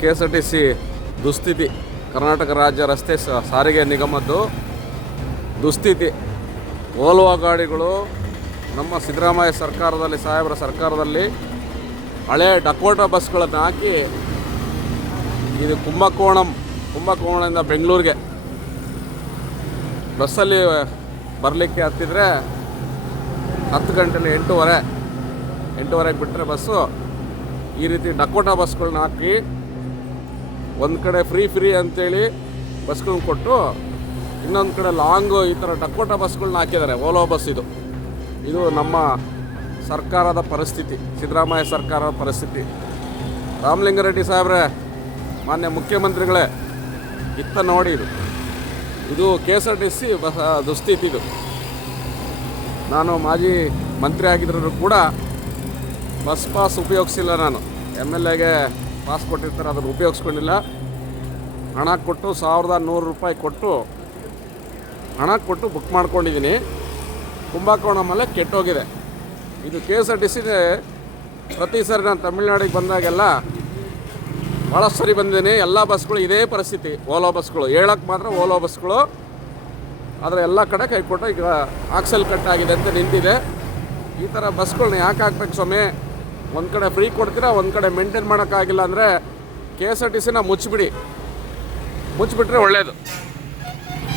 K S R T C ದುಸ್ಥಿತಿ, ಕರ್ನಾಟಕ ರಾಜ್ಯ ರಸ್ತೆ ಸಾರಿಗೆ ನಿಗಮದ್ದು ದುಸ್ಥಿತಿ. ಓಲ್ವಾ ಗಾಡಿಗಳು ನಮ್ಮ ಸಿದ್ದರಾಮಯ್ಯ ಸರ್ಕಾರದಲ್ಲಿ, ಸಾಹೇಬರ ಸರ್ಕಾರದಲ್ಲಿ ಹಳೆ ಡಕೋಟಾ ಬಸ್ಗಳನ್ನು ಹಾಕಿ ಇದು ಕುಂಭಕೋಣದಿಂದ ಬೆಂಗಳೂರಿಗೆ ಬಸ್ಸಲ್ಲಿ ಬರಲಿಕ್ಕೆ ಹತ್ತಿದ್ರೆ 10 ಗಂಟೆಲಿ 8:30ಗೆ ಬಿಟ್ಟರೆ ಬಸ್ಸು. ಈ ರೀತಿ ಡಕೋಟಾ ಬಸ್ಗಳನ್ನ ಹಾಕಿ ಒಂದು ಕಡೆ ಫ್ರೀ ಅಂತೇಳಿ ಬಸ್ಗಳನ್ನ ಕೊಟ್ಟು, ಇನ್ನೊಂದು ಕಡೆ ಲಾಂಗು ಈ ಥರ ಡಕೋಟಾ ಬಸ್ಗಳನ್ನ ಹಾಕಿದ್ದಾರೆ. ಓಲೋ ಬಸ್ ಇದು ನಮ್ಮ ಸರ್ಕಾರದ ಪರಿಸ್ಥಿತಿ, ಸಿದ್ದರಾಮಯ್ಯ ಸರ್ಕಾರದ ಪರಿಸ್ಥಿತಿ. ರಾಮಲಿಂಗಾರೆಡ್ಡಿ ಸಾಹೇಬ್ರೆ, ಮಾನ್ಯ ಮುಖ್ಯಮಂತ್ರಿಗಳೇ, ಇತ್ತ ನೋಡಿ, ಇದು K S R T C ದುಸ್ಥಿತಿದು. ನಾನು ಮಾಜಿ ಮಂತ್ರಿ ಆಗಿದ್ರೂ ಕೂಡ ಬಸ್ ಪಾಸ್ ಉಪಯೋಗಿಸಿಲ್ಲ. ನಾನು MLAಗೆ ಪಾಸ್ ಕೊಟ್ಟಿರ್ತಾರೆ, ಅದನ್ನು ಉಪಯೋಗಿಸ್ಕೊಂಡಿಲ್ಲ. ಹಣ ಕೊಟ್ಟು ₹1,100 ಕೊಟ್ಟು ಹಣ ಕೊಟ್ಟು ಬುಕ್ ಮಾಡ್ಕೊಂಡಿದ್ದೀನಿ. ಕುಂಭಕೋಣ ಮೇಲೆ ಕೆಟ್ಟೋಗಿದೆ. ಇದು ಕೆ ಎಸ್ ಆರ್ ಟಿ ಸಿಗೆ ಪ್ರತಿ ಸರಿ ನಾನು ತಮಿಳ್ನಾಡಿಗೆ ಬಂದಾಗೆಲ್ಲ ಭಾಳ ಸರಿ ಬಂದಿದ್ದೀನಿ. ಎಲ್ಲ ಬಸ್ಗಳು ಇದೇ ಪರಿಸ್ಥಿತಿ. ಓಲೋ ಬಸ್ಗಳು ಹೇಳಕ್ಕೆ ಮಾತ್ರ ಓಲೋ ಬಸ್ಗಳು, ಆದರೆ ಎಲ್ಲ ಕಡೆ ಕೈ ಕೊಟ್ಟು ಈಗ ಆಕ್ಸೆಲ್ ಕಟ್ ಆಗಿದೆ ಅಂತ ನಿಂತಿದೆ. ಈ ಥರ ಬಸ್ಗಳನ್ನ ಯಾಕೆ ಹಾಕ್ಬೇಕು ಸ್ವಾಮಿ? ಒಂದು ಕಡೆ ಫ್ರೀ ಕೊಡ್ತೀರಾ, ಒಂದು ಕಡೆ ಮೇಂಟೈನ್ ಮಾಡೋಕ್ಕಾಗಿಲ್ಲ ಅಂದರೆ ಕೆ ಎಸ್ ಆರ್ ಟಿ ಸಿನ ಮುಚ್ಚಿಬಿಟ್ರೆ ಒಳ್ಳೆಯದು.